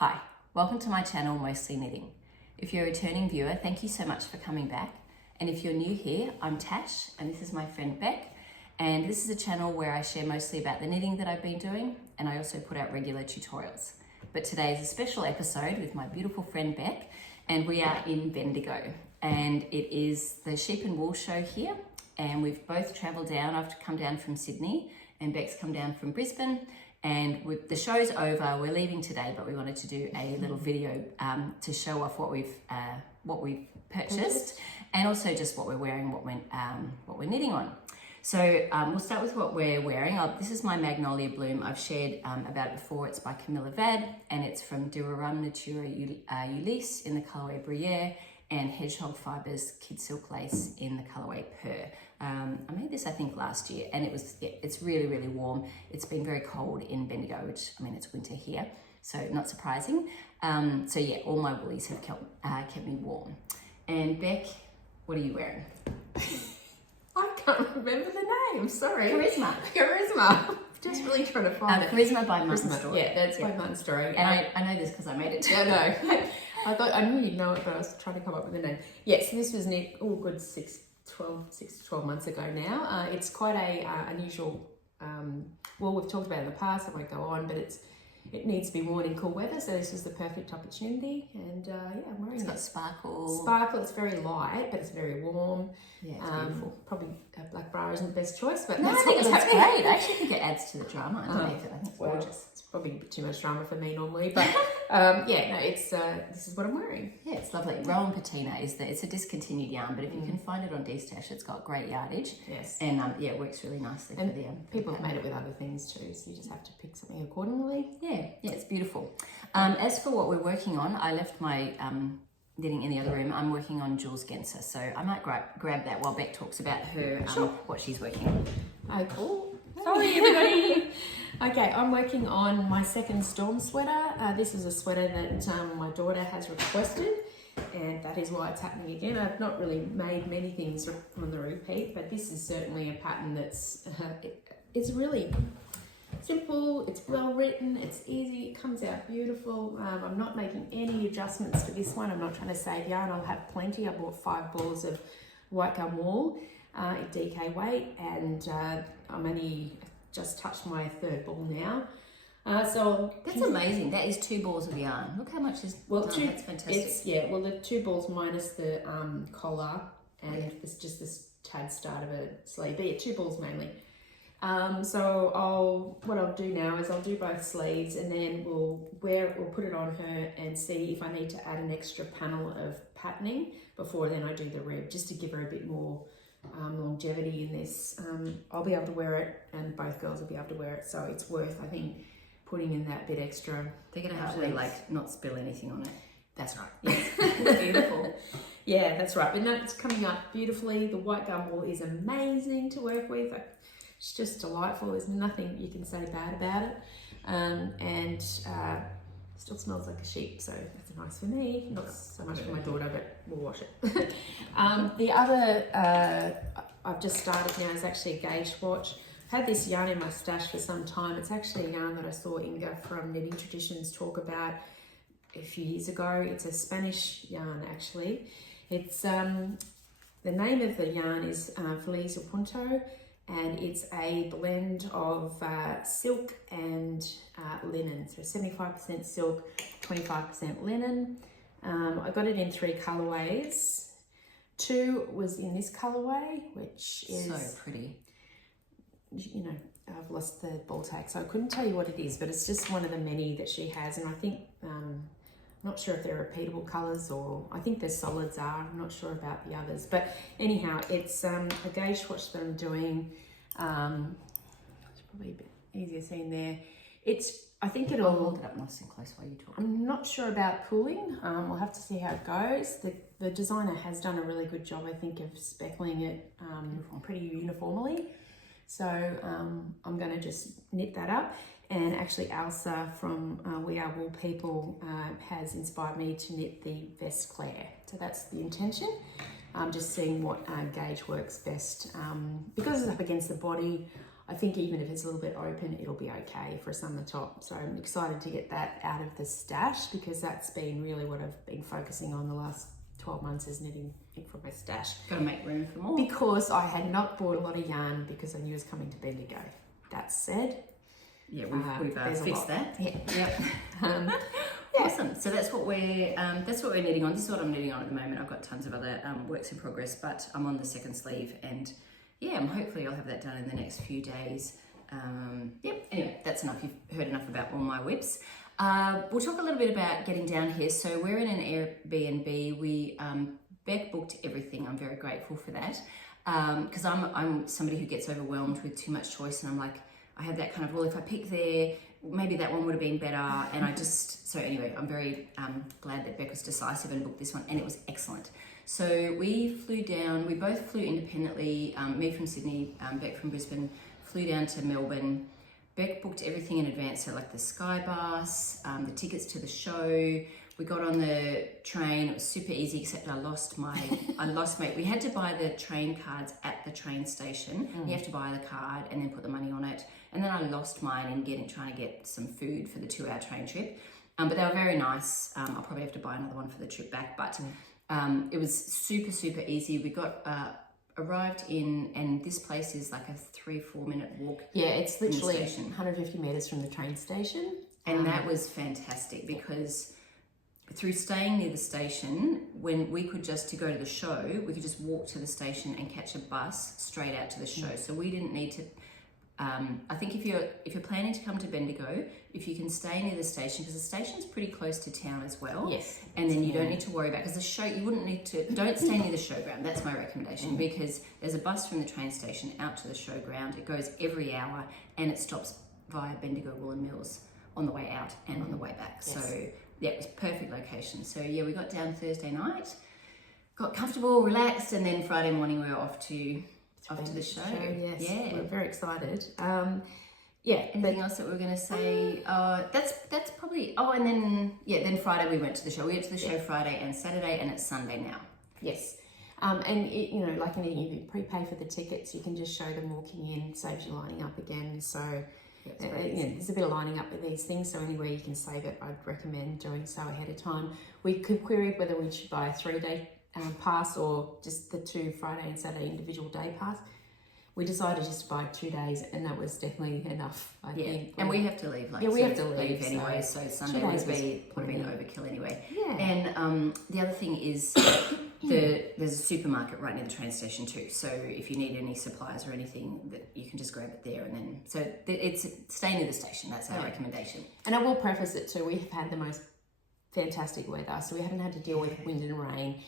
Hi, welcome to my channel, Mostly Knitting. If you're a returning viewer, thank you so much for coming back. And if you're new here, I'm Tash, and this is my friend Beck. And this is a channel where I share mostly about the knitting that I've been doing, and I also put out regular tutorials. But today is a special episode with my beautiful friend Beck, and we are in Bendigo. And it is the Sheep and Wool show here, and we've both travelled down. I've come down from Sydney, and Beck's come down from Brisbane. And the show's over, we're leaving today, but we wanted to do a little video to show off what we've purchased, and also just what we're wearing, what we're knitting on. So we'll start with what we're wearing. This is my Magnolia Bloom. I've shared about it before. It's by Camilla Vad, and it's from Durum Natura Ulysse in the colourway Briere, and Hedgehog Fibres Kid Silk Lace in the colourway Purr. I made this, I think, last year, and it's really, really warm. It's been very cold in Bendigo, which, I mean, it's winter here, so not surprising. So yeah, all my woolies have kept me warm. And Beck, what are you wearing? I can't remember the name, sorry. Charisma. Just really trying to find it. Charisma by Mutton Story. Yeah, that's by Mutton Story. And I know this because I made it too. Yeah, no. I thought I knew you'd know it, but I was trying to come up with a name. Yes, this was knit good 6 to 12 months ago now. It's quite a unusual well, we've talked about it in the past, I won't go on, but it needs to be worn in cool weather, so this was the perfect opportunity. And yeah, I'm wearing it. It's got sparkle. Sparkle, it's very light, but it's very warm. Yeah, it's beautiful. Probably a black bra isn't the best choice, but no, I think it's great. I actually think it adds to the drama underneath it. I think it's gorgeous. It's probably a bit too much drama for me normally, but yeah, no, it's this is what I'm wearing. Yeah, it's lovely. Rowan Patina it's a discontinued yarn, but if you can find it on TASH, it's got great yardage. Yes. And yeah, it works really nicely and for the people have made it with other things too, so you just have to pick something accordingly. Yeah, it's beautiful. As for what we're working on, I left my knitting in the other room. I'm working on Jules' Genser, so I might grab that while Beck talks about her what she's working on. Oh, cool. Sorry, everybody. Okay, I'm working on my second storm sweater. This is a sweater that my daughter has requested, and that is why it's happening again. I've not really made many things on the repeat, but this is certainly a pattern that's it's really simple, it's well written, it's easy, it comes out beautiful. I'm not making any adjustments to this one. I'm not trying to save yarn. I'll have plenty. I bought 5 balls of white gum wool at DK weight, and I'm only just touched my 3rd ball now. So that's amazing. That is 2 balls of yarn. Look how much is that's fantastic. Well, the 2 balls minus the collar, and it's just this tad start of a sleeve. But yeah, 2 balls mainly. So what I'll do now is I'll do both sleeves, and then we'll put it on her and see if I need to add an extra panel of patterning before then I do the rib, just to give her a bit more longevity in this. I'll be able to wear it, and both girls will be able to wear it, so it's worth, I think, putting in that bit extra. They're going to have to not spill anything on it. That's right. Yes. Beautiful. Yeah, that's right. But no, it's coming up beautifully. The white gum wool is amazing to work with. It's just delightful. There's nothing you can say bad about it. And still smells like a sheep, so that's nice for me. Not so much for my daughter, but we'll wash it. The other I've just started now is actually a gauge swatch. I've had this yarn in my stash for some time. It's actually a yarn that I saw Inga from Knitting Traditions talk about a few years ago. It's a Spanish yarn, actually. It's the name of the yarn is Feliz y Punto, and it's a blend of silk and linen. So 75% silk, 25% linen. I got it in 3 colorways. 2 was in this colorway, which is so pretty. You know, I've lost the ball tag, so I couldn't tell you what it is, but it's just one of the many that she has, and I think I'm not sure if they're repeatable colours, or I think the solids are. I'm not sure about the others, but anyhow, it's a gauge swatch that I'm doing. It's probably a bit easier seeing there. I think it'll hold it up nice and close while you talk. I'm not sure about pooling. We'll have to see how it goes. The designer has done a really good job, I think, of speckling it pretty uniformly. So I'm going to just knit that up. And actually Elsa from We Are Wool People has inspired me to knit the vest Claire. So that's the intention. I'm just seeing what gauge works best. Because it's up against the body, I think even if it's a little bit open, it'll be okay for a summer top. So I'm excited to get that out of the stash, because that's been really what I've been focusing on the last 12 months, is knitting from my stash. Got to make room for more. Because I had not bought a lot of yarn because I knew it was coming to Bendigo. That said, yeah, we've fixed that. Yeah. Yep. Awesome. So that's what we're knitting on. This is what I'm knitting on at the moment. I've got tons of other works in progress, but I'm on the second sleeve, and hopefully I'll have that done in the next few days. Anyway, that's enough. You've heard enough about all my whips. We'll talk a little bit about getting down here. So we're in an Airbnb. We Beck booked everything. I'm very grateful for that, because I'm somebody who gets overwhelmed with too much choice, and I'm like, I have that kind of, well, if I pick there, maybe that one would have been better. And anyway, I'm very glad that Beck was decisive and booked this one, and it was excellent. So we flew down, we both flew independently, me from Sydney, Beck from Brisbane, flew down to Melbourne. Beck booked everything in advance, so like the sky bus, the tickets to the show. We got on the train, it was super easy, except we had to buy the train cards at the train station. You have to buy the card and then put the money on it. And then I lost mine in trying to get some food for the 2-hour train trip. But they were very nice. I'll probably have to buy another one for the trip back, but it was super, super easy. We got arrived in, and this place is like a 3-4 minute walk. Yeah, it's literally 150 metres from the train station. And that was fantastic, because through staying near the station, when we could to go to the show, we could just walk to the station and catch a bus straight out to the show. So we didn't need to, I think if you're planning to come to Bendigo, if you can stay near the station, because the station's pretty close to town as well. Yes. And then you don't need to worry about, because the show, you wouldn't need to, don't stay near the showground. That's my recommendation, because there's a bus from the train station out to the showground. It goes every hour, and it stops via Bendigo Mills on the way out and on the way back. Yes. So yeah, it was perfect location. So yeah, we got down Thursday night, got comfortable, relaxed, and then Friday morning we were off to the show. Yes. Yeah, we're very excited. Anything else that we were going to say? That's probably. Oh, and then Friday we went to the show. We went to the show Friday and Saturday, and it's Sunday now. Yes. And it, like anything, if you prepay for the tickets, you can just show them walking in, saves you lining up again. So there's a bit of lining up with these things. So anywhere you can save it, I'd recommend doing so ahead of time. We could query whether we should buy a 3-day pass or just the 2 Friday and Saturday individual day pass. We decided just to buy 2 days, and that was definitely enough, I think. And we have to leave. We have to leave anyway, so Sunday would have been overkill anyway. Yeah. And the other thing is there's a supermarket right near the train station too. So if you need any supplies or anything, that you can just grab it there. And then it's stay near the station. That's our recommendation. And I will preface it too. We have had the most fantastic weather, so we haven't had to deal with wind and rain.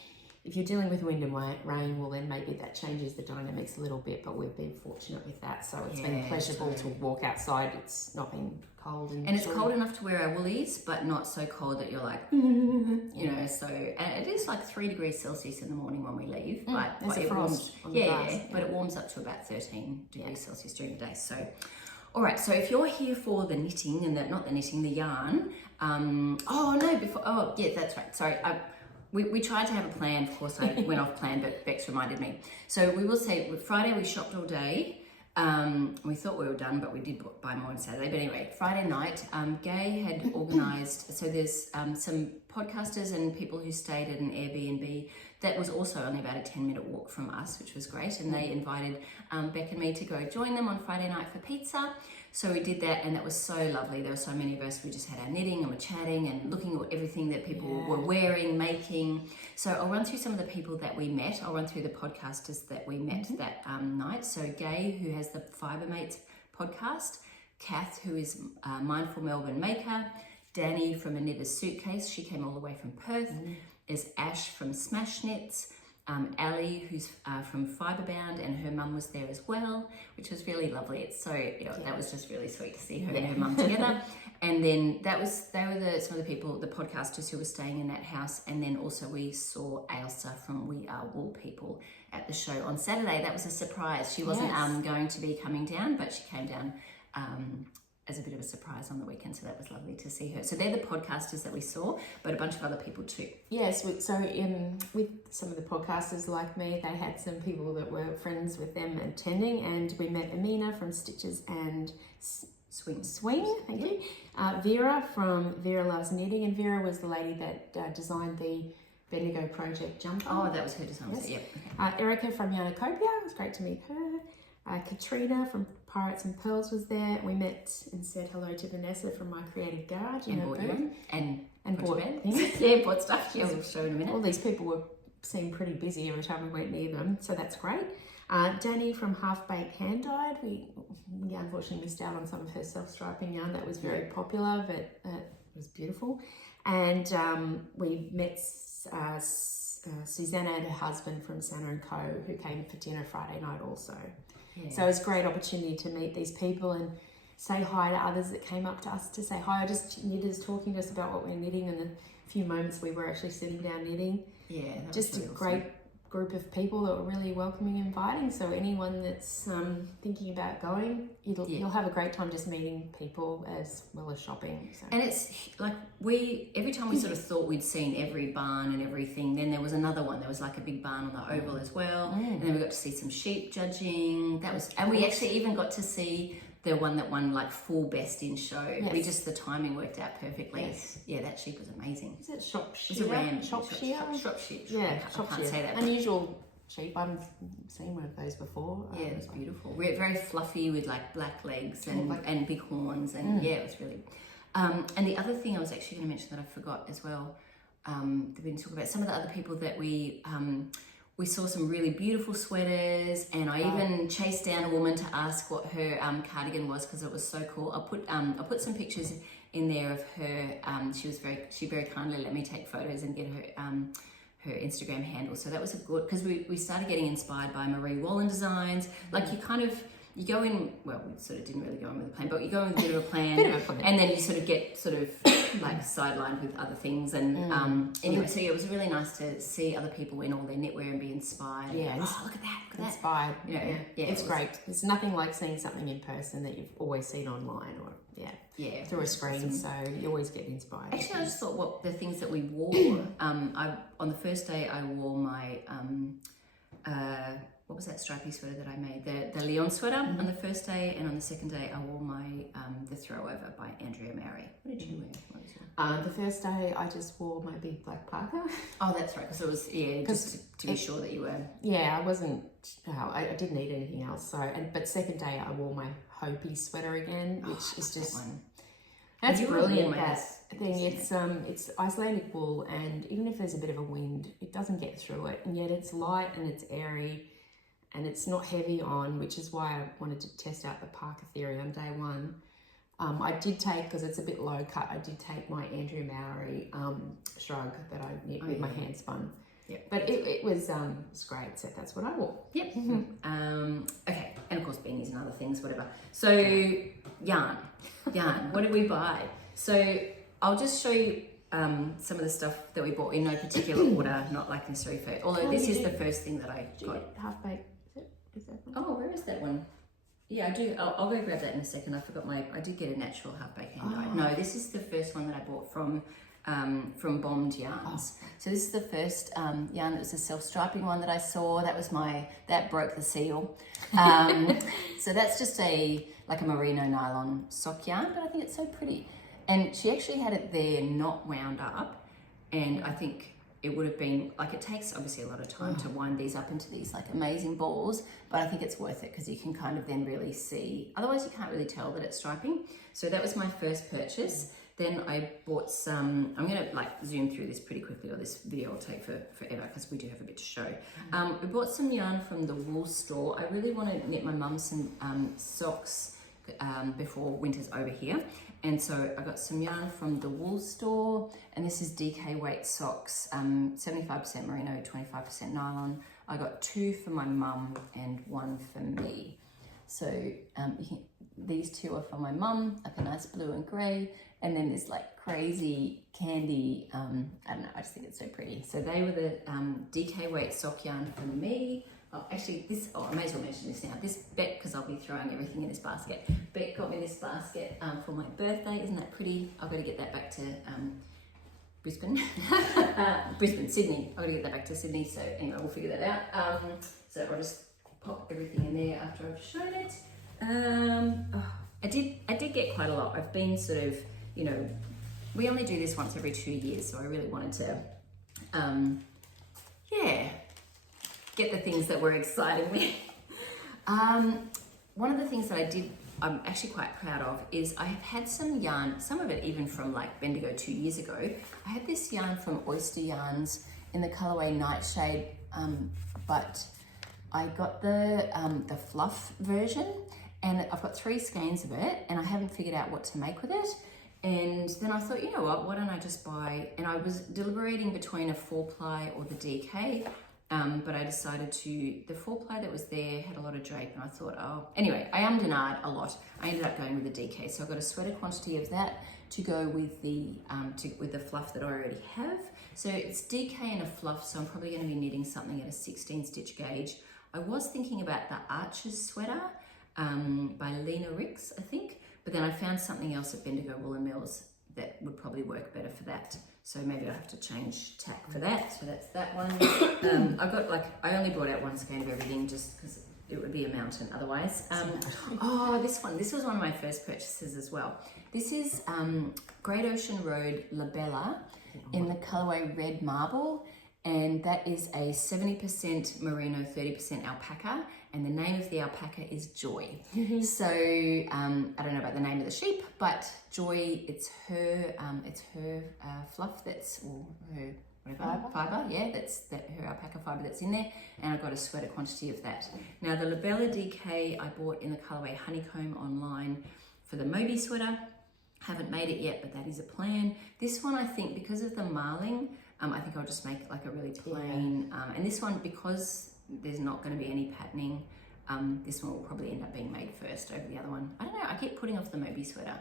If you're dealing with wind and rain, well then maybe that changes the dynamics a little bit, but we've been fortunate with that. So it's been pleasurable to walk outside. It's not been cold. And it's cold enough to wear our woolies, but not so cold that you're like, so and it is like 3 degrees Celsius in the morning when we leave. But it warms, but it warms up to about 13 degrees Celsius during the day. So, all right, so if you're here for the knitting and the yarn, that's right. Sorry, we tried to have a plan. Of course, I went off plan, but Bex reminded me. So we will say Friday we shopped all day. We thought we were done, but we did buy more on Saturday. But anyway, Friday night, Gay had organised, so there's some podcasters and people who stayed at an Airbnb that was also only about a 10-minute walk from us, which was great. And they invited Beck and me to go join them on Friday night for pizza. So we did that, and that was so lovely. There were so many of us. We just had our knitting and we're chatting and looking at everything that people were wearing, making. So I'll run through some of the people that we met. I'll run through the podcasters that we met that night. So Gay, who has the Fibre Mates podcast. Kath, who is a Mindful Melbourne maker. Danny from A Knitter's Suitcase. She came all the way from Perth. There's Ash from Smash Knits. Ali, who's from Fibrebound, and her mum was there as well, which was really lovely. It's so, that was just really sweet to see her and her mum together. And then they were some of the people, the podcasters who were staying in that house. And then also we saw Ailsa from We Are Wool People at the show on Saturday. That was a surprise. She wasn't going to be coming down, but she came down as a bit of a surprise on the weekend, so that was lovely to see her. So they're the podcasters that we saw, but a bunch of other people too. Yes, with some of the podcasters like me, they had some people that were friends with them attending, and we met Amina from Stitches and Swing, thank you. Vera from Vera Loves Knitting, and Vera was the lady that designed the Bendigo project jumper. Oh, that was her design. Yes. Yep. Erica from Yarnacopia, it was great to meet her. Katrina from Pirates and Pearls was there. We met and said hello to Vanessa from My Creative Garage. And bought things. Yeah, bought stuff. Yeah, we'll show in a minute. All these people seemed pretty busy every time we went near them, so that's great. Danny from Half Baked Hand Dyed, we unfortunately missed out on some of her self-striping yarn. That was very popular, but it was beautiful. And we met Susanna and her husband from Santa & Co, who came for dinner Friday night also. Yeah. So it was a great opportunity to meet these people and say hi to others that came up to us to say hi, just knitters talking to us about what we're knitting, and the few moments we were actually sitting down knitting. Yeah, just really a great group of people that were really welcoming and inviting. So anyone that's thinking about going, you'll have a great time just meeting people as well as shopping. So. And it's like every time we sort of thought we'd seen every barn and everything, then there was another one. There was like a big barn on the oval as well, and then we got to see some sheep judging. That was, and we actually even got to see the one that won like full best in show. Yes. The timing worked out perfectly. Yes. Yeah, that sheep was amazing. Is it Shropshire? It's a ram. Shropshire? Shropshire. Yeah, I can't say that. Unusual sheep. I haven't seen one of those before. Yeah, it was beautiful. Very fluffy with like black legs and big horns, and yeah, it was really. And the other thing I was actually going to mention that I forgot as well, that we didn't talk about, some of the other people that we saw some really beautiful sweaters, and I even chased down a woman to ask what her cardigan was because it was so cool. I'll put some pictures in there of her. She very kindly let me take photos and get her Instagram handle. So that was a good, because we started getting inspired by Marie Wallen designs. Like you go in, well, we sort of didn't really go in with a plan, but you go in with a bit of a plan, and then you sort of get like sidelined with other things. And anyway, so yeah, it was really nice to see other people in all their knitwear and be inspired. Yeah, look at that, inspired. Yeah, it's great. There's nothing like seeing something in person that you've always seen online or through a screen. So you always get inspired. Actually, I just thought the things that we wore. On the first day, I wore my what was that stripy sweater that I made? The Leon sweater on the first day, and on the second day I wore my the throwover by Andrea Mary. What did you wear? What was it? The first day I just wore my big black parka. Oh, that's right, because it was just to be sure that you were. Yeah, I wasn't. I didn't need anything else. So, but second day I wore my Hopi sweater again, which is just. That's brilliant. That thing. It's Icelandic wool, and even if there's a bit of a wind, it doesn't get through it, and yet it's light and it's airy. And it's not heavy on, which is why I wanted to test out the parka theory on day one. I did take, because it's a bit low cut, I did take my Andrea Mowry shrug that I knit with my hand spun. Yep. But it was great, so that's what I wore. Yep. Okay, and of course beanies and other things, whatever. So yarn, what did we buy? So I'll just show you some of the stuff that we bought in no particular order, not like necessarily for, although this is the first thing that I got. Half baked. Is that one? Oh, where is that one? Yeah, I do. I'll go grab that in a second. I forgot I did get a natural half baked hand dyed. No, this is the first one that I bought from Bombed Yarns. So this is the first yarn that was a self-striping one that I saw. That broke the seal. So that's just like a merino nylon sock yarn, but I think it's so pretty. And she actually had it there not wound up, and I think it would have been, like, it takes obviously a lot of time to wind these up into these like amazing balls, but I think it's worth it because you can kind of then really see, otherwise you can't really tell that it's striping. So that was my first purchase. Then I bought some, I'm gonna like zoom through this pretty quickly, or this video will take forever because we do have a bit to show. We bought some yarn from the wool store. I really want to knit my mum some socks before winter's over here. And so I got some yarn from the wool store, and this is DK weight socks, 75% merino, 25% nylon. I got 2 for my mum and 1 for me. So these 2 are for my mum, like a nice blue and grey, and then this like crazy candy, I don't know, I just think it's so pretty. So they were the DK weight sock yarn for me. Oh, actually, I may as well mention this now. This Beck, because I'll be throwing everything in this basket. Beck got me this basket for my birthday. Isn't that pretty? I've got to get that back to Brisbane. Sydney. I've got to get that back to Sydney. So anyway, we'll figure that out. So I'll just pop everything in there after I've shown it. I did get quite a lot. I've been sort of, you know, we only do this once every 2 years, so I really wanted to, get the things that were exciting me. One of the things that I'm actually quite proud of is I have had some yarn, some of it even from like Bendigo 2 years ago. I had this yarn from Oyster Yarns in the colourway Nightshade, but I got the fluff version, and I've got 3 skeins of it, and I haven't figured out what to make with it. And then I thought, you know what, why don't I just buy, and I was deliberating between a 4-ply or the DK, but I decided the 4-ply that was there had a lot of drape, and I thought, anyway, I ummed and ahed a lot. I ended up going with the DK, so I got a sweater quantity of that to go with the fluff that I already have. So it's DK and a fluff, so I'm probably going to be knitting something at a 16 stitch gauge. I was thinking about the Archer's sweater by Lena Ricks, I think, but then I found something else at Bendigo Mills that would probably work better for that. So maybe I'll have to change tack for that. So that's that one. I only brought out 1 skein of everything just because it would be a mountain otherwise. This was one of my first purchases as well. This is Great Ocean Road Labella in the colourway Red Marble. And that is a 70% merino, 30% alpaca, and the name of the alpaca is Joy. So I don't know about the name of the sheep, but Joy, it's her fluff or her fibre, that's her alpaca fibre that's in there, and I've got a sweater quantity of that. Now the Labella DK I bought in the colourway Honeycomb online for the Moby sweater. Haven't made it yet, but that is a plan. This one, I think, because of the marling, I think I'll just make like a really plain, and this one, because there's not going to be any patterning, this one will probably end up being made first over the other one. I don't know, I keep putting off the Moby sweater,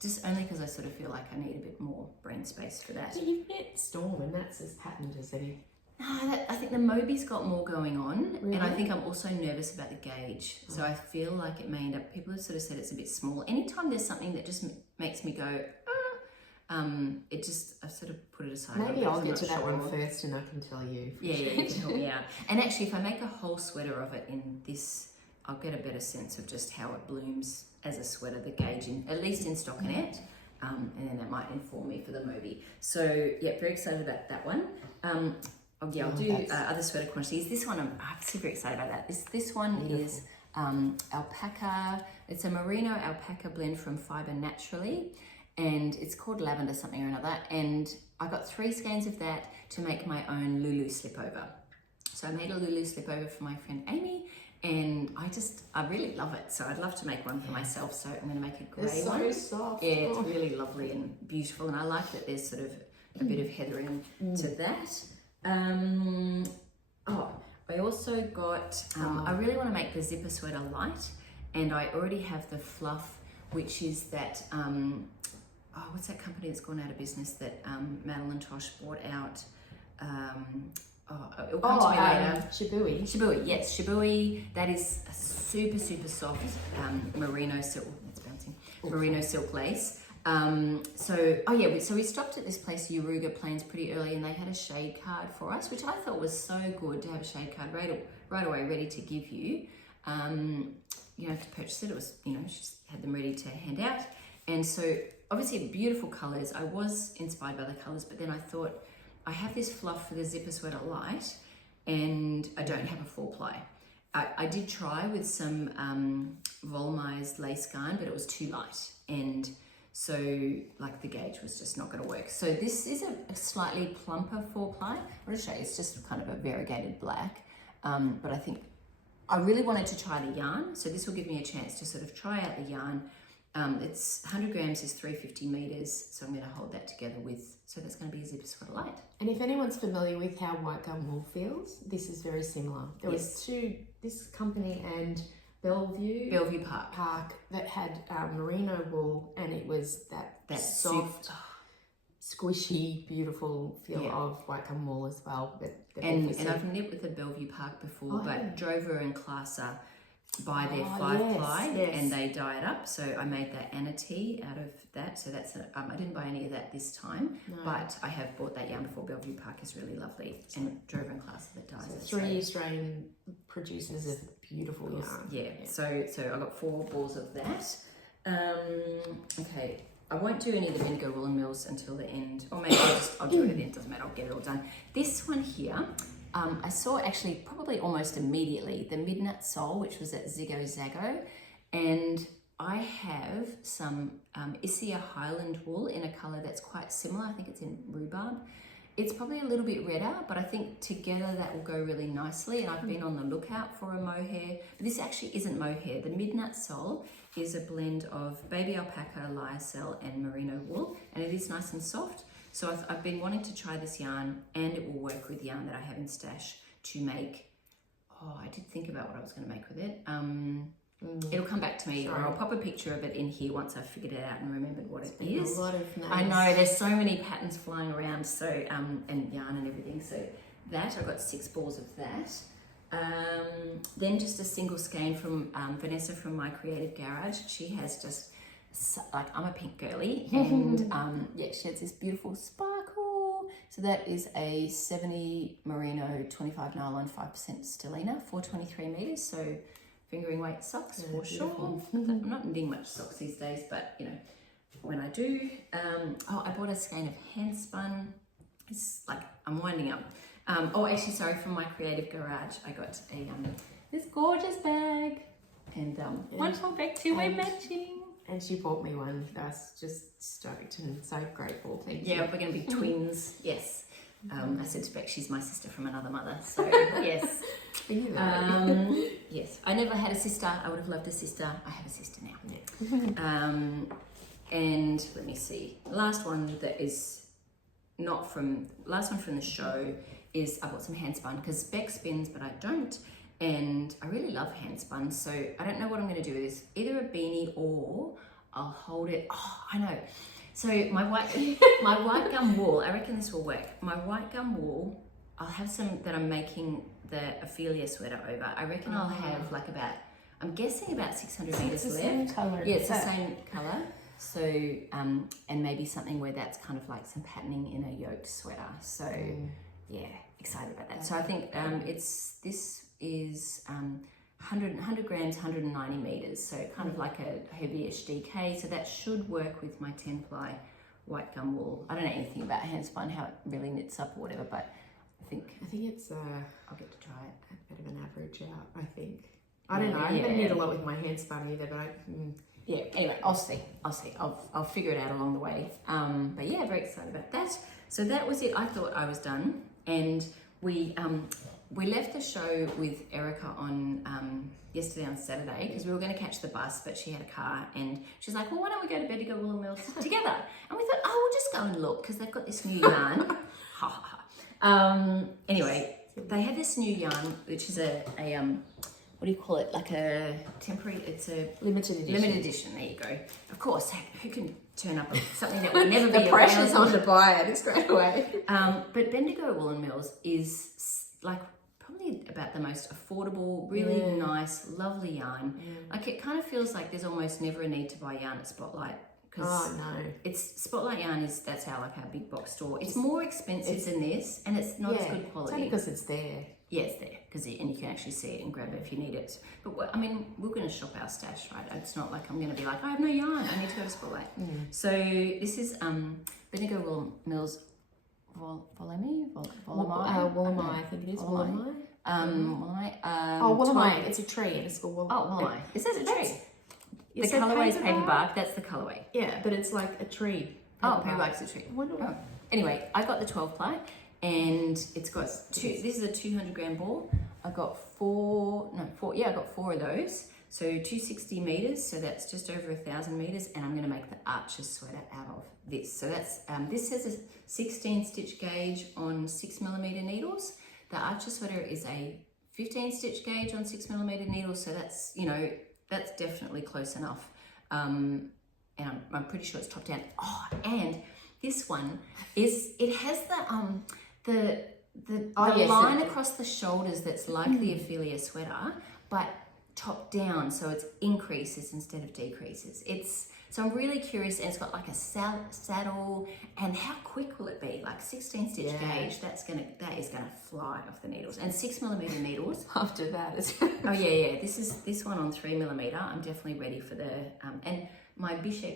just only because I sort of feel like I need a bit more brain space for that. You've knit Storm, and that's as patterned as any. No, I think the Moby's got more going on, really? And I think I'm also nervous about the gauge. So I feel like it may end up, people have sort of said it's a bit small. Anytime there's something that just makes me go, I've sort of put it aside. Maybe I'll get to that one first and I can tell you. Yeah, you can help me out. And actually, if I make a whole sweater of it in this, I'll get a better sense of just how it blooms as a sweater, the gauge, at least in stockinette. And then that might inform me for the Moby. So yeah, very excited about that one. I'll do other sweater quantities. This one, I'm super excited about that. This one is alpaca. It's a merino alpaca blend from Fibre Naturally, and it's called Lavender something or another. And I got 3 skeins of that to make my own Lulu slipover. So I made a Lulu slipover for my friend Amy, and I really love it. So I'd love to make one for myself. So I'm going to make a grey one. It's so soft. Yeah, it's really lovely and beautiful, and I like that there's sort of a bit of heathering to that. I also got, I really want to make the zipper sweater light, and I already have the fluff, which is that, what's that company that's gone out of business that Madeline Tosh bought out? It'll come to me later. Shibui, yes, Shibui. That is a super, super soft merino silk, it's bouncing, merino silk lace. So we stopped at this place, Uruga Plains, pretty early, and they had a shade card for us, which I thought was so good to have a shade card right away ready to give you. You know, to purchase it, it was, you know, she just had them ready to hand out. And so obviously beautiful colours. I was inspired by the colours, but then I thought, I have this fluff for the zipper sweater light, and I don't have a 4-ply. I did try with some volumized lace garn, but it was too light, and so like the gauge was just not going to work. So this is a slightly plumper 4-ply. I'll just show you, it's just kind of a variegated black, but I think I really wanted to try the yarn, so this will give me a chance to sort of try out the yarn. It's 100 grams is 350 meters, so I'm going to hold that together with, so that's going to be a zipper sweater light. And if anyone's familiar with how white gum wool feels, this is very similar. There was this company and Bellevue Park that had merino wool, and it was that soft, squishy, beautiful feel of white gum wool as well. And I've knit with the Bellevue Park before, but Drover and Classer buy their 5-ply and they dye it up. So I made that Anatee out of that. So that's I didn't buy any of that this time, but I have bought that yarn before. Bellevue Park is really lovely, and Drover and Classer that dyes it. 3 Australian producers of beautiful yarn. Yeah. So I got 4 balls of that. Okay. I won't do any of the Bendigo Woolen Mills until the end, or maybe I'll do it at the end, doesn't matter, I'll get it all done. This one here, I saw actually probably almost immediately the Midnight Soul, which was at Ziggo Zaggo, and I have some Isia Highland wool in a colour that's quite similar. I think it's in rhubarb. It's probably a little bit redder, but I think together that will go really nicely, and I've been on the lookout for a mohair, but this actually isn't mohair. The Midnight Soul is a blend of baby alpaca, lyocell and merino wool, and it is nice and soft. So I've been wanting to try this yarn, and it will work with yarn that I have in stash to make, I did think about what I was going to make with it. It'll come back to me, or I'll pop a picture of it in here once I've figured it out and remembered what it is. A lot of names. I know, there's so many patterns flying around, so and yarn and everything. So that, I got 6 balls of that. Then just a single skein from Vanessa from My Creative Garage. She has just, like, I'm a pink girly, and she has this beautiful sparkle. So that is a 70 merino, 25 nylon, 5% stellina, 423 meters. So fingering weight socks for sure. I'm not knitting much socks these days, but you know, when I do. I bought a skein of hand spun. It's like, I'm winding up. From My Creative Garage, I got a this gorgeous bag, and one more bag too. We're matching. And she bought me one. I was just stoked and so grateful. Thank you. Yeah, we're going to be twins. Yes. I said to Beck, she's my sister from another mother. So yes. Yes. I never had a sister. I would have loved a sister. I have a sister now. Yeah. And let me see. Last one from the show is I bought some hand spun, because Beck spins but I don't, and I really love hand spun, so I don't know what I'm going to do with this. Either a beanie, or I'll hold it. I know. So my white gum wool, I reckon this will work. My white gum wool, I'll have some that I'm making the Ophelia sweater over. I reckon I'll have like I'm guessing about 600 meters left. Same colour. Yeah, it's the same colour. So, and maybe something where that's kind of like some patterning in a yoked sweater. So, yeah, excited about that. So I think this is 100 grams, 190 meters. So kind of like a heavyish DK. So that should work with my 10-ply white gum wool. I don't know anything about hand spun, how it really knits up or whatever, but I think it's I'll get to try it. A bit of an average out, I think. I don't know. I haven't knit a lot with my hand spun either, but yeah, anyway, I'll see. I'll figure it out along the way. But yeah, very excited about that. So that was it. I thought I was done, and we left the show with Erica on yesterday on Saturday, because we were going to catch the bus, but she had a car, and she's like, well, why don't we go to Bendigo Woolen Mills together? And we thought, we'll just go and look, because they've got this new yarn. Anyway, they had this new yarn, which is a what do you call it? Like a temporary, it's a limited edition. Limited edition, there you go. Of course, who can turn up with something that will never be the pressure's on to buy it straight away. But Bendigo Woolen Mills is like probably about the most affordable, really nice, lovely yarn. Like, it kind of feels like there's almost never a need to buy yarn at Spotlight. It's Spotlight yarn that's our big box store. It's more expensive than this, and it's not as good quality. It's only because it's there. Yeah, it's there, and you can actually see it and grab it if you need it. But I mean, we're going to shop our stash, right? It's not like I'm going to be like, I have no yarn, I need to go to Spotlight. So this is Bendigo Woolen Mills Woolamai, I think it is. Woolamai. Woolamai. It's a tree, and it's called Woolamai. Oh, Woolamai. It says a tree. The colourway is paper bark. That's the colourway. Yeah, but it's like a tree. Paper bark's a tree. Anyway, I got the 12-ply, and it's got this is a 200 gram ball. I got four of those. So 260 meters, so that's just over 1,000 meters, and I'm going to make the Archer sweater out of this. So that's this has a 16 stitch gauge on 6mm needles. The Archer sweater is a 15 stitch gauge on 6mm needles, so that's, that's definitely close enough. And I'm pretty sure it's top down. And This one it has the yes, line across the shoulders that's like the Ophelia sweater, but top down, so it's increases instead of decreases. So I'm really curious, and it's got like a saddle, and how quick will it be? Like 16 stitch gauge, that is gonna fly off the needles. And 6mm needles. After that, Oh yeah. This one on 3mm. I'm definitely ready for the and my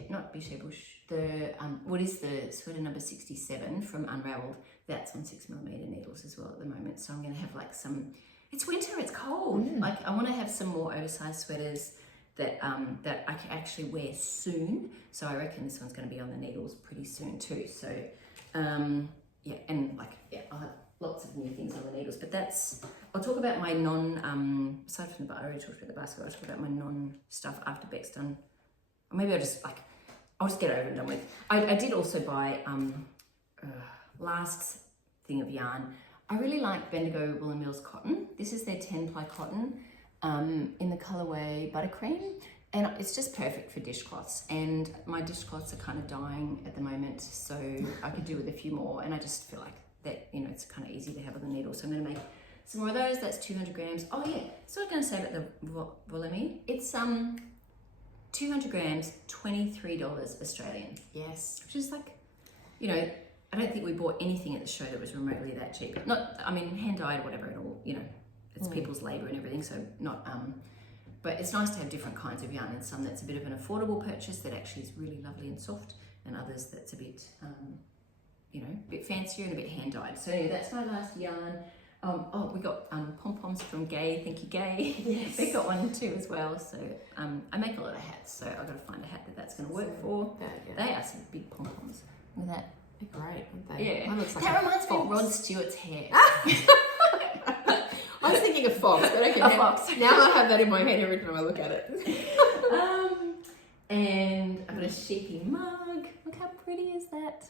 not Bichet Bush, the what is the sweater number 67 from Unravelled? That's on 6mm needles as well at the moment. So I'm gonna have like some. It's winter. It's cold. Like I want to have some more oversized sweaters that I can actually wear soon. So I reckon this one's going to be on the needles pretty soon too. So yeah, and like I'll have lots of new things on the needles. But I'll talk about my aside from the I already talked about the basket. I'll talk about my stuff after Beck's done. Or maybe I'll just get it over and done with. I did also buy last thing of yarn. I really like Bendigo Mills cotton. This is their 10-ply cotton. In the colorway buttercream, and it's just perfect for dishcloths, and my dishcloths are kind of dying at the moment, so I could do with a few more, and I just feel like that, it's kind of easy to have on the needle. So I'm going to make some more of those. That's 200 grams. Oh yeah, so I was going to say about the volumi. It's 200 grams, $23 Australian. yes, Which is like, I don't think we bought anything at the show that was remotely that cheap. Hand dyed, whatever, it all, it's people's labour and everything, so not, but it's nice to have different kinds of yarn, and some that's a bit of an affordable purchase that actually is really lovely and soft, and others that's a bit, a bit fancier and a bit hand-dyed. So anyway, that's my last yarn. We got pom-poms from Gay, thank you Gay. Yes. They got one too as well, so I make a lot of hats, so I've got to find a hat that's going to work for. They are some big pom-poms. Look at that. They're great, aren't they? Yeah. Mine looks like that reminds me of Rod Stewart's hair. I was thinking of fox, but okay. Fox. Now I have that in my head every time I look at it. And I've got a sheepy mug. Look how pretty is that?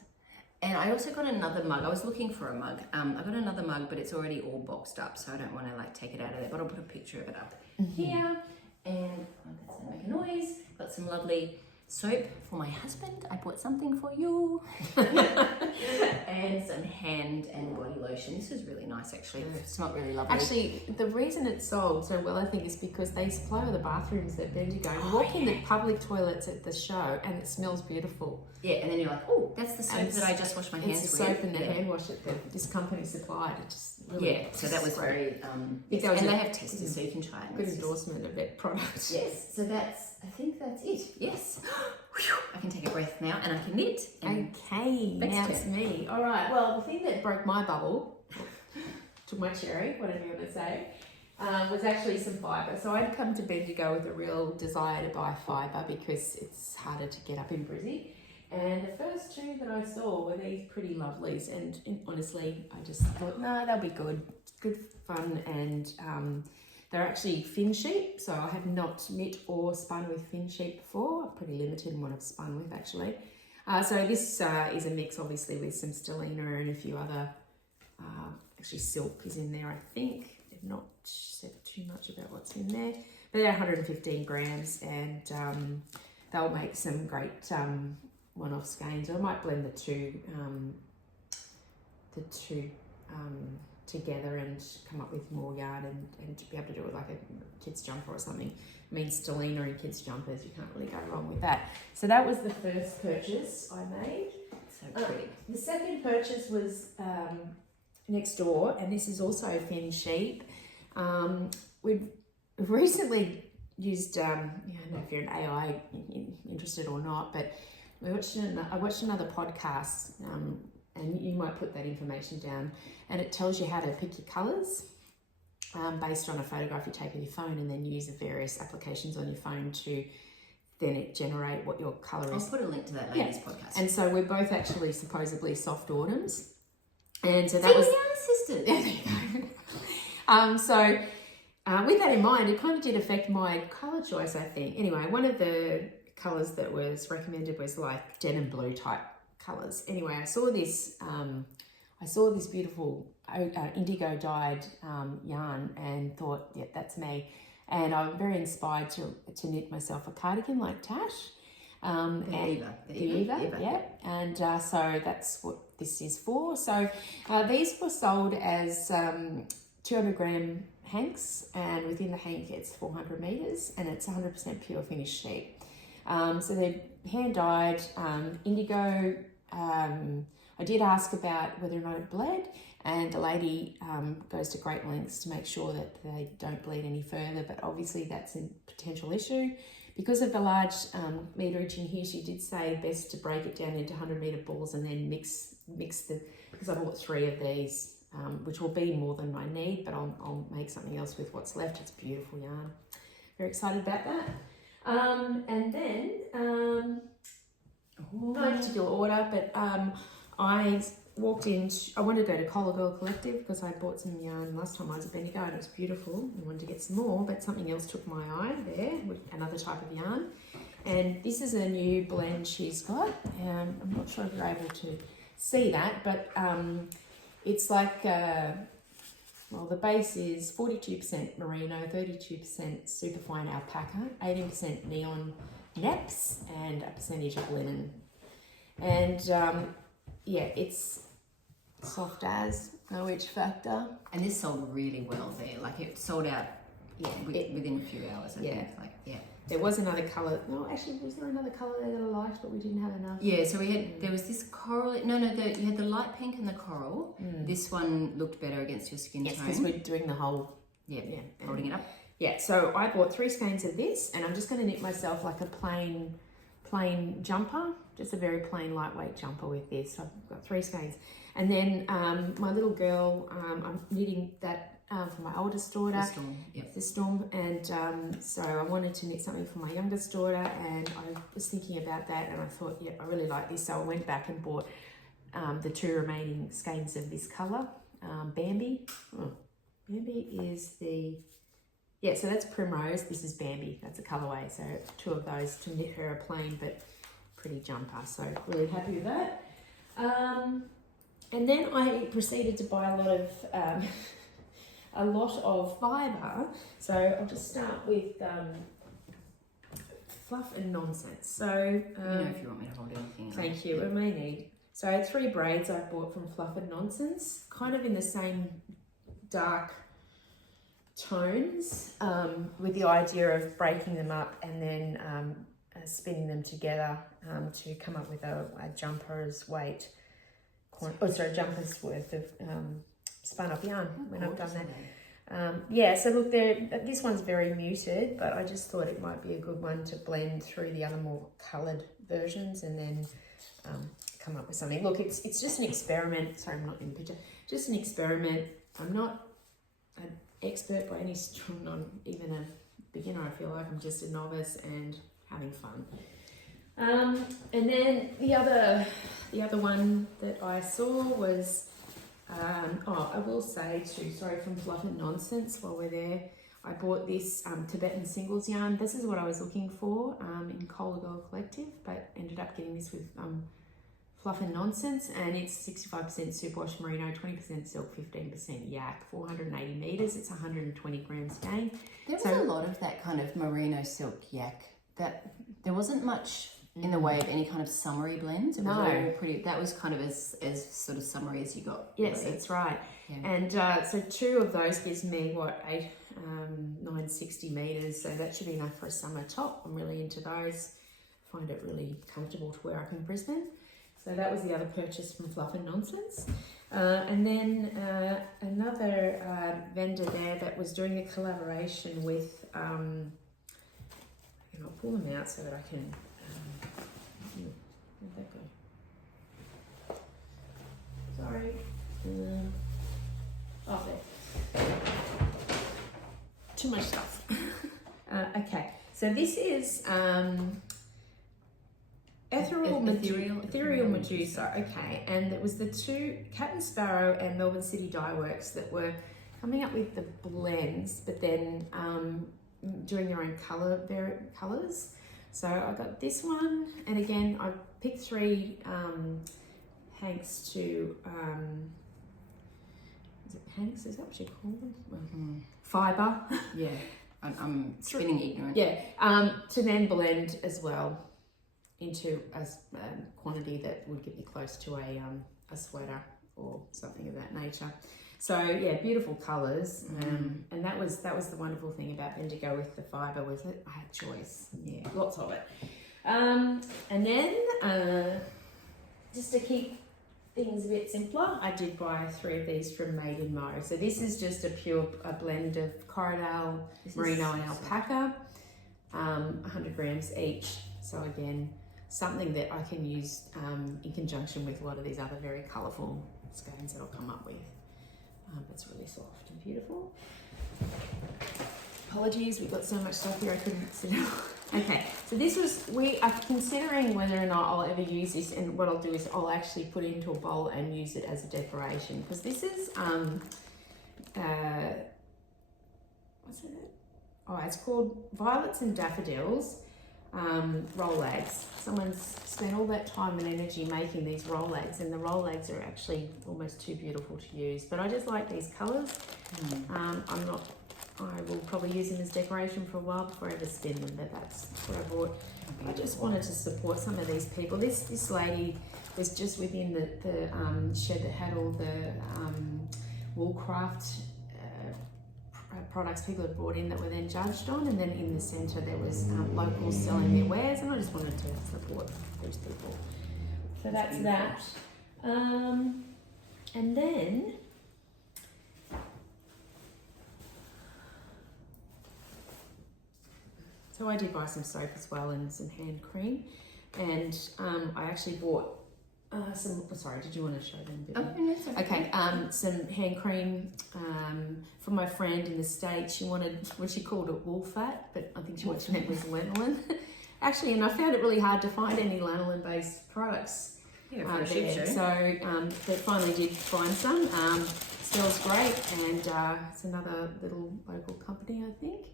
And I also got another mug. I was looking for a mug. I got another mug, but it's already all boxed up, so I don't want to take it out of there. But I'll put a picture of it up here. And that's gonna make a noise. Got some lovely soap for my husband. I bought something for you. And some hand and body lotion. This is really nice, actually. It smelled really lovely. Actually, the reason it's sold so well, I think, is because they supply all the bathrooms at Bendigo. You walk in the public toilets at the show and it smells beautiful. Yeah, and then you're like, oh, that's the soap that I just washed my hands with. It's the soap and the hand wash that this company supplied. It just really so that was very, and they have testers, so you can try it. Good endorsement of their product. Yes, so I think that's it. Yes. I can take a breath now and I can knit. Okay, now it's me. All right, well, the thing that broke my bubble, took my cherry, whatever you want to say, was actually some fibre. So I'd come to Bendigo with a real desire to buy fibre because it's harder to get up in Brizzy. And the first two that I saw were these pretty lovelies, and honestly, I just thought, no, they'll be good fun, and they're actually fin sheep, so I have not knit or spun with fin sheep before. I'm pretty limited in what I've spun with, actually. So this is a mix, obviously, with some stellina and a few other, actually silk is in there, I think. They've not said too much about what's in there, but they're 115 grams, and they'll make some great one-off skeins. Or I might blend the two together and come up with more yarn and to be able to do it like a kid's jumper or something. I mean, stellina and kids jumpers, you can't really go wrong with that. So that was the first purchase I made. So pretty. The second purchase was next door, and this is also fin sheep. We've recently used, I don't know if you're an AI interested or not, but I watched another podcast, and you might put that information down, and it tells you how to pick your colours based on a photograph you take with your phone, and then use the various applications on your phone to then it generate what your colour is. I'll put a link to that lady's podcast. And so we're both actually supposedly soft autumns, and so that was sisters. There you go. So with that in mind, it kind of did affect my colour choice, I think. Anyway, one of the colours that was recommended was like denim blue type colours. Anyway, I saw this beautiful indigo dyed yarn and thought, yeah, that's me. And I'm very inspired to knit myself a cardigan like Tash. Yeah. And so that's what this is for. So these were sold as 200 gram hanks, and within the hank it's 400 meters, and it's 100% pure finished sheep. So they're hand dyed indigo. I did ask about whether or not it bled, and the lady goes to great lengths to make sure that they don't bleed any further, but obviously that's a potential issue. Because of the large meterage in here, she did say best to break it down into 100 meter balls and then mix the, because I bought 3 of these, which will be more than I need, but I'll make something else with what's left. It's beautiful yarn. Very excited about that. And then, no particular order, but I walked in, I wanted to go to Collar Girl Collective because I bought some yarn last time I was at Bendigo and it was beautiful. I wanted to get some more, but something else took my eye there with another type of yarn. And this is a new blend she's got. I'm not sure if you're able to see that, but it's like, well, the base is 42% merino, 32% superfine alpaca, 18% neon neps, and a percentage of linen. And yeah, it's soft as, no itch factor. And this sold really well there. Like it sold out within a few hours, I think. Like, There was another colour. No, actually, was there another colour there that I liked, but we didn't have enough? Yeah, so we had, there was this coral. You had the light pink and the coral. This one looked better against your skin tone. Yes, because we're doing the whole, holding it up. Yeah, so I bought 3 skeins of this, and I'm just going to knit myself like a plain jumper, just a very plain lightweight jumper with this. So I've got 3 skeins. And then my little girl, I'm knitting that for my oldest daughter. The Storm, The Storm. And so I wanted to knit something for my youngest daughter, and I was thinking about that, and I thought, I really like this. So I went back and bought the 2 remaining skeins of this colour, Bambi. Bambi is the... Yeah, so that's Primrose, this is Bambi, that's a colourway. So 2 of those to knit her a plain but pretty jumper, so really happy with that. And then I proceeded to buy a lot of fibre. So I'll just start with Fluff and Nonsense. So if you want me to hold anything. Thank you, I may need. So 3 braids I bought from Fluff and Nonsense, kind of in the same dark tones, with the idea of breaking them up and then spinning them together to come up with a jumper's weight, jumper's worth of spun up yarn when I've done that. So look, this one's very muted, but I just thought it might be a good one to blend through the other more coloured versions and then come up with something. Look, it's just an experiment. Sorry, I'm not in the picture. Just an experiment. I'm not an expert by any stretch, not even a beginner. I feel like I'm just a novice and having fun. And then the other one that I saw was I will say too, sorry, from Fluff and Nonsense, while we're there, I bought this Tibetan singles yarn. This is what I was looking for in Collar Girl Collective, but ended up getting this with Fluff and Nonsense, and it's 65% superwash merino, 20% silk, 15% yak, 480 meters. It's 120 grams gain. There was a lot of that kind of merino silk yak. That there wasn't much in the way of any kind of summery blends. It was all pretty. That was kind of as sort of summery as you got. Yes, really. that's right. Yeah. And so 2 of those gives me 960 meters. So that should be enough for a summer top. I'm really into those. I find it really comfortable to wear up in Brisbane. So that was the other purchase from Fluff and Nonsense. And then another vendor there that was doing a collaboration with, and I'll pull them out so that I can, where'd that go? Sorry. There. Too much stuff. Okay, so this is Ethereal Medusa, okay, and it was the 2 Cat and Sparrow and Melbourne City Dye Works that were coming up with the blends, but then doing their own colours. So I got this one, and again I picked 3 hanks to is it hanks? Is that what you call them? Fibre. Yeah, I'm spinning ignorant. Yeah, to then blend as well. into a quantity that would get me close to a sweater or something of that nature. So yeah, beautiful colours, and that was the wonderful thing about Bendigo with the fibre, was that I had choice. Yeah, lots of it. And then just to keep things a bit simpler, I did buy 3 of these from Made in Mo. So this is just a blend of Corriedale, merino and alpaca, 100 grams each. So again, something that I can use in conjunction with a lot of these other very colourful skeins that I'll come up with. It's really soft and beautiful. Apologies, we've got so much stuff here I couldn't sit down. Okay, so this was, we are considering whether or not I'll ever use this, and what I'll do is I'll actually put it into a bowl and use it as a decoration, because this is, what's it? Oh, it's called Violets and Daffodils roll-ads. Someone's spent all that time and energy making these roll-ads, and the roll-ads are actually almost too beautiful to use, but I just like these colours. I will probably use them as decoration for a while before I ever spin them, but that's what I bought. I just wanted to support some of these people. This lady was just within the shed that had all the woolcraft products people had brought in that were then judged on, and then in the centre there was locals selling their wares, and I just wanted to support those people. So that's that. And then so I did buy some soap as well and some hand cream, and I actually bought some. Sorry, did you want to show them a bit? Oh, yes, okay. Some hand cream for my friend in the States. She wanted what she called it wool fat, but I think what she meant was lanolin. Actually, and I found it really hard to find any lanolin-based products. Yeah, for a ship show. So they finally did find some. Smells great, and it's another little local company, I think.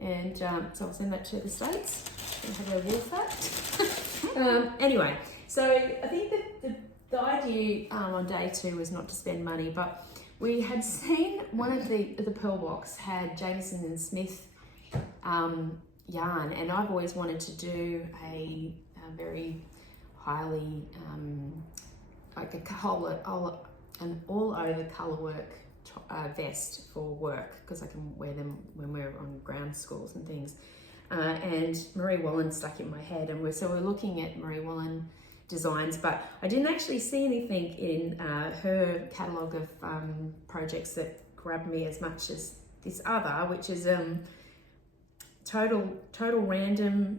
And so I'll send that to the States and have a wool fat. Anyway, so I think that the idea on day 2 was not to spend money, but we had seen one of the Pearl Box had Jameson and Smith yarn, and I've always wanted to do a very highly like an all over colour work vest for work, because I can wear them when we're on ground schools and things. And Marie Wallen stuck in my head, and we're looking at Marie Wallen designs, but I didn't actually see anything in her catalogue of projects that grabbed me as much as this other, which is total random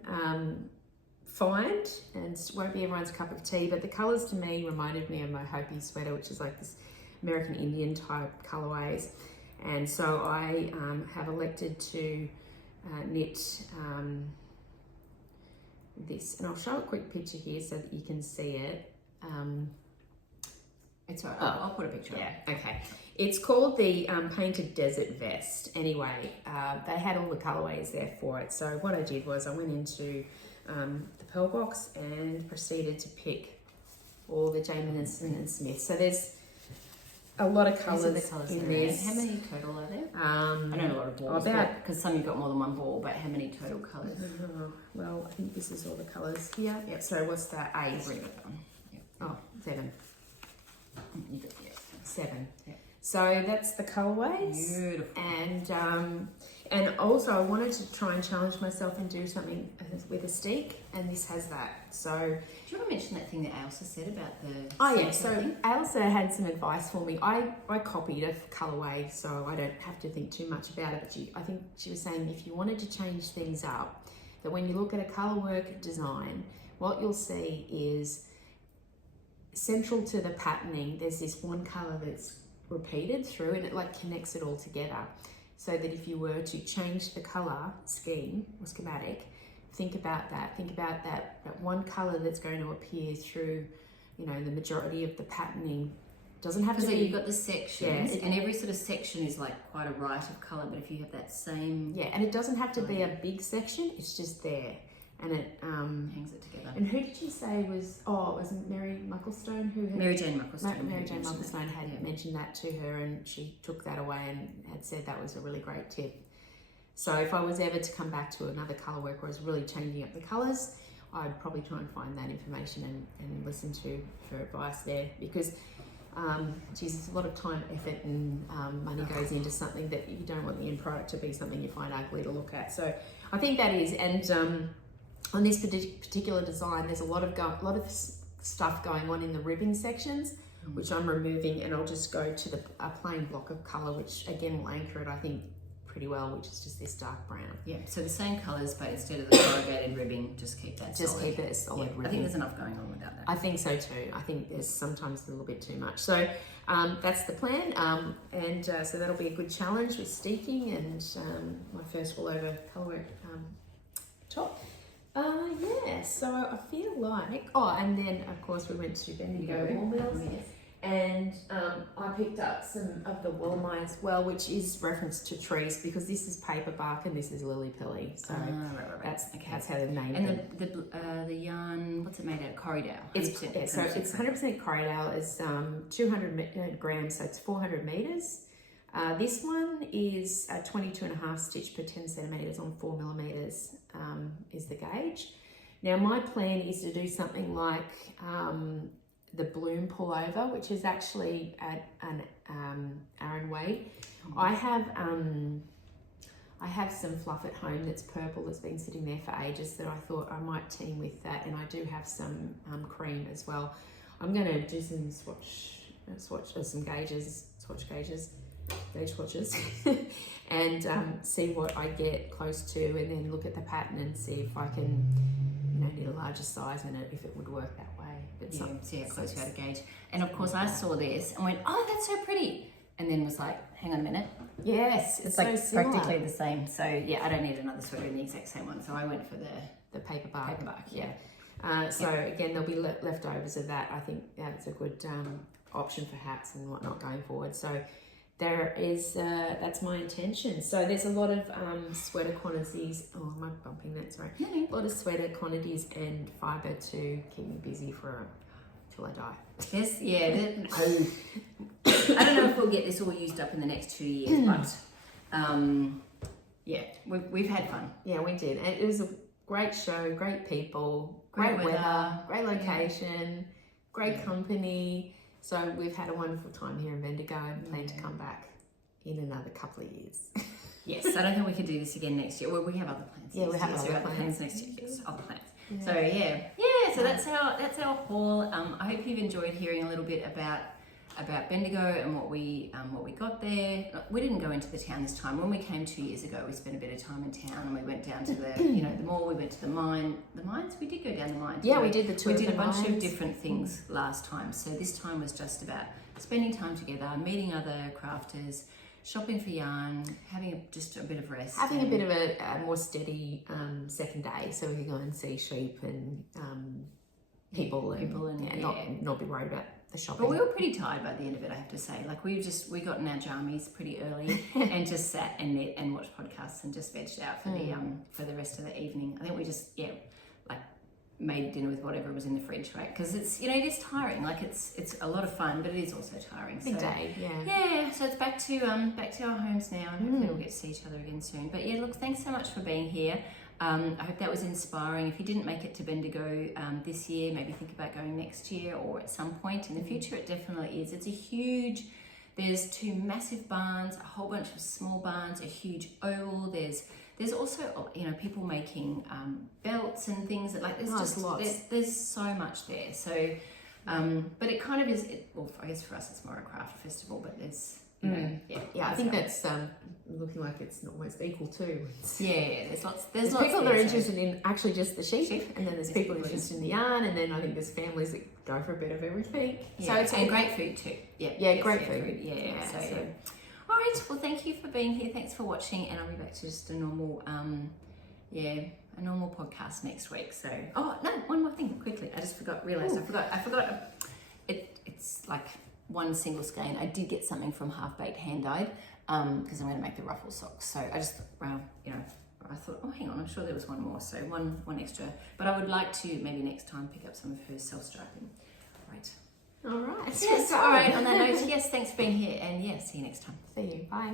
find, and won't be everyone's cup of tea, but the colours to me reminded me of my Hopi sweater, which is like this American Indian type colorways, and so I have elected to knit this, and I'll show a quick picture here so that you can see it. It's all right. I'll put a picture. Yeah, okay. It's called the Painted Desert Vest. Anyway, they had all the colorways there for it. So what I did was I went into the Pearl Box and proceeded to pick all the Jameson and Smith. So there's a lot of colours in this. How many total are there? I know a lot of balls, because some you've got more than one ball, but how many total colours? Well, I think this is all the colours here. Yep, so what's that? 8? Bring it on. Yep. Oh, 7. You got, yeah. 7. Yep. So that's the colourways. Beautiful. And also I wanted to try and challenge myself and do something with a stick, and this has that. So do you want to mention that thing that Elsa said about the so Ailsa had some advice for me. I copied a colourway, so I don't have to think too much about it, but I think she was saying if you wanted to change things up, that when you look at a colourwork design, what you'll see is central to the patterning, there's this one colour that's repeated through, and it like connects it all together. So that if you were to change the colour scheme or schematic, think about that one colour that's going to appear through, the majority of the patterning. Doesn't have to be. You've got the sections, and every sort of section is like quite a right of colour, but if you have that same... Yeah, and it doesn't have to be a big section, it's just there. And it hangs it together. And who did you say was? Oh, it was Mary Mucklestone who had, Mary Jane Mucklestone. Mary Jane Mucklestone had mentioned that to her, and she took that away and had said that was a really great tip. So if I was ever to come back to another colour work where I was really changing up the colours, I'd probably try and find that information and listen to her advice there, because there's a lot of time, effort and money goes into something that you don't want the end product to be something you find ugly to look at. So I think that is, and on this particular design, there's a lot of stuff going on in the ribbing sections, which I'm removing, and I'll just go to a plain block of colour, which again will anchor it, I think, pretty well, which is just this dark brown. Yeah, so the same colours, but instead of the corrugated ribbing, just keep that just solid. Keep it as solid ribbing. I think there's enough going on without that. I think so too. I think there's sometimes a little bit too much. So that's the plan, so that'll be a good challenge with steeking and my first all over colourwork top. So I feel like, and then of course we went to Bendigo Mills, and I picked up some of the Willamite as well, which is reference to trees, because this is paper bark and this is lily pilly. So right. That's how they're named. And the yarn, what's it made out of? Corriedale. It's 100% Corriedale. It's 200 grams, so it's 400 meters. This one is 22.5 stitch per 10 centimeters on 4 millimeters is the gauge. Now my plan is to do something like the bloom pullover, which is actually an Aran weight. I have some fluff at home that's purple that's been sitting there for ages that I thought I might team with that, and I do have some cream as well. I'm going to do some some gauge swatches and see what I get close to, and then look at the pattern and see if I can, need a larger size in it, if it would work that way. But see how close you are to gauge. And of course I saw this and went, oh, that's so pretty, and then was like, hang on a minute. Yes, it's so like similar. practically the same. So yeah, I don't need another sweater in the exact same one. So I went for the paper bark. Yeah. Again, there'll be leftovers of that. I think that's a good option for hats and whatnot going forward. So there is, that's my intention. So there's a lot of sweater quantities. Oh, am I bumping that? Sorry. A lot of sweater quantities and fibre to keep me busy till I die. I don't know if we'll get this all used up in the next 2 years, but we've had fun. Yeah, we did. And it was a great show, great people, great weather, great location, great company. So we've had a wonderful time here in Bendigo and plan to come back in another couple of years. Yes, I don't think we could do this again next year. Well, we have other plans. Yeah, we have other plans next year. Yes, other plans. Yeah. So that's our haul. I hope you've enjoyed hearing a little bit about Bendigo and what we got there. We didn't go into the town this time. When we came 2 years ago, we spent a bit of time in town, and we went down to the the mall. We went to the mines. We did go down the mines. Yeah, we did the tour. We did a bunch of different things last time. So this time was just about spending time together, meeting other crafters, shopping for yarn, having just a bit of rest, having a bit of a more steady second day, so we could go and see sheep and people and not be worried about the shopping. But we were pretty tired by the end of it, I have to say. Like we got in our jammies pretty early and just sat and knit and watched podcasts and just vegged out for the rest of the evening. I think we just made dinner with whatever was in the fridge, right? Because it's it is tiring. Like it's a lot of fun, but it is also tiring. Big day, yeah. So it's back to our homes now, and hopefully we'll get to see each other again soon. But yeah, look, thanks so much for being here. I hope that was inspiring. If you didn't make it to Bendigo this year, maybe think about going next year or at some point in the future. It definitely is. It's there's 2 massive barns, a whole bunch of small barns, a huge oval. There's also people making belts and things that lots. There's so much there. So, but it kind of is. Well, I guess for us it's more a craft festival, but there's. I think that's looking like it's almost equal too. There's lots. There's people that are interested in actually just the sheep, and then there's people interested in the yarn, and then I think there's families that go for a bit of everything. So it's great food too. Great food. Yeah. All right. Well, thank you for being here. Thanks for watching, and I'll be back to just a normal, a normal podcast next week. So, one more thing quickly. I just realized I forgot. It's like one single skein. I did get something from Half Baked hand dyed because I'm going to make the ruffle socks. So I just, I thought, oh, hang on, I'm sure there was one more. So one extra. But I would like to maybe next time pick up some of her self-striping. Right. All right. Yes. All right. On that note, yes. Thanks for being here, and see you next time. See you. Bye.